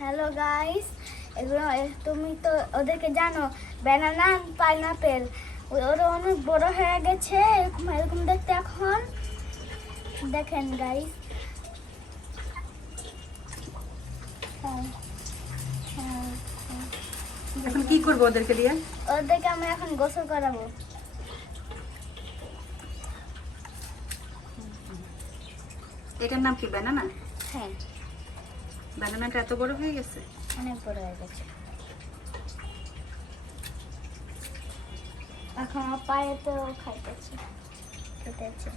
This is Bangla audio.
হ্যালো গাইস, এগুলো তুমি তো ওদেরকে জানো, ব্যানানা পাইনাপেল। ওরা অনেক বড় হয়ে গেছে, এরকম এরকম দেখতে এখন। দেখেন গাইস, এখন কি করবো ওদেরকে দিয়ে? ওদেরকে আমি এখন গোসল করাবো। এটার নাম কি ব্যানানা? হ্যাঁ, ব্যানানাটা এত বড় হয়ে গেছে? অনেক বড় হয়ে গেছে। এখন আমার পায়ে তো খাইতেছে, খেতেছে।